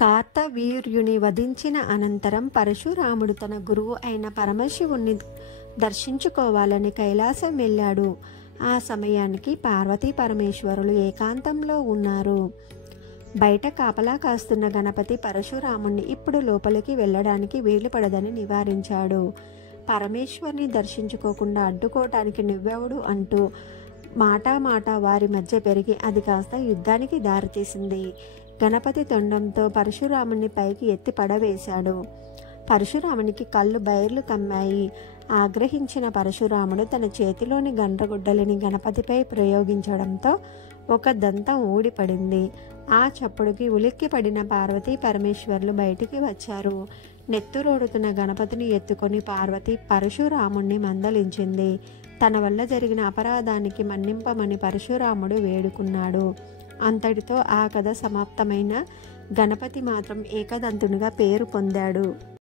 కార్తవీర్యుని వధించిన అనంతరం పరశురాముడు తన గురువు అయిన పరమశివుణ్ణి దర్శించుకోవాలని కైలాసం వెళ్ళాడు. ఆ సమయానికి పార్వతీ పరమేశ్వరులు ఏకాంతంలో ఉన్నారు. బయట కాపలా కాస్తున్న గణపతి పరశురాముణ్ణి ఇప్పుడు లోపలికి వెళ్ళడానికి వీలుపడదని నివారించాడు. పరమేశ్వరుని దర్శించుకోకుండా అడ్డుకోవటానికి నువ్వెవడు అంటూ మాట వారి మధ్య పెరిగి అది కాస్త యుద్ధానికి దారితీసింది. గణపతి తొండంతో పరశురాముని పైకి ఎత్తి పడవేశాడు. పరశురామునికి కళ్ళు బైర్లు కమ్మాయి. ఆగ్రహించిన పరశురాముడు తన చేతిలోని గండ్రగుడ్డలిని గణపతిపై ప్రయోగించడంతో ఒక దంతం ఊడిపడింది. ఆ చప్పుడుకి ఉలిక్కి పడిన పార్వతీ పరమేశ్వర్లు బయటికి వచ్చారు. నెత్తురోడుతున్న గణపతిని ఎత్తుకొని పార్వతి పరశురాముణ్ణి మందలించింది. తన వల్ల జరిగిన అపరాధానికి మన్నింపమని పరశురాముడు వేడుకున్నాడు. అంతటితో ఆ కథ సమాప్తమైన గణపతి మాత్రం ఏకదంతునిగా పేరు పొందాడు.